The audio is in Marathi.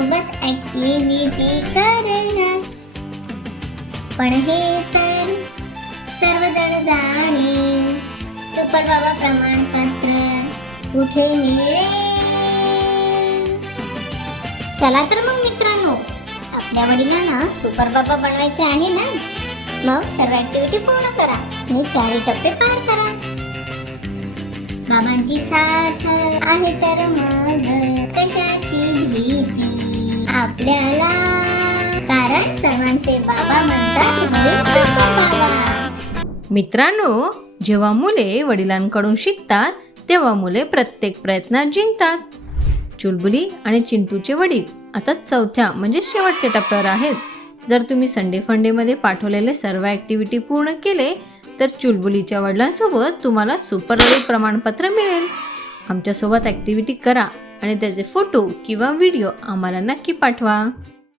ऍक्टिव्हिटी करणार पण हे तर सर्वजण जाणे. सुपर बाबा प्रमाणपत्र कुठे मिळेल? चला तर मग मित्रांनो आपल्या वडिलांना सुपर बाबा बनवायचे आहे ना? मग सर्व ऍक्टिव्हिटी पूर्ण करा आणि चारही टप्पे पार करा. बाबांची साथ आहे तर मग कशाची? आपल्याला. कारण सर्वांचे बाबा म्हणतात मित्रांनो जेव्हा मुले वडिलांकडून शिकतात तेव्हा मुले प्रत्येक प्रयत्नात जिंकतात. चुलबुली आणि चिंटूचे वडील आता चौथ्या म्हणजे शेवटच्या टप्प्यावर आहेत. जर तुम्ही संडे फंडेमध्ये पाठवलेले सर्व ॲक्टिव्हिटी पूर्ण केले तर चुलबुलीच्या वडिलांसोबत तुम्हाला सुपर प्रमाणपत्र मिळेल. आमच्यासोबत ॲक्टिव्हिटी करा आणि त्याचे फोटो किंवा व्हिडिओ आम्हाला नक्की पाठवा.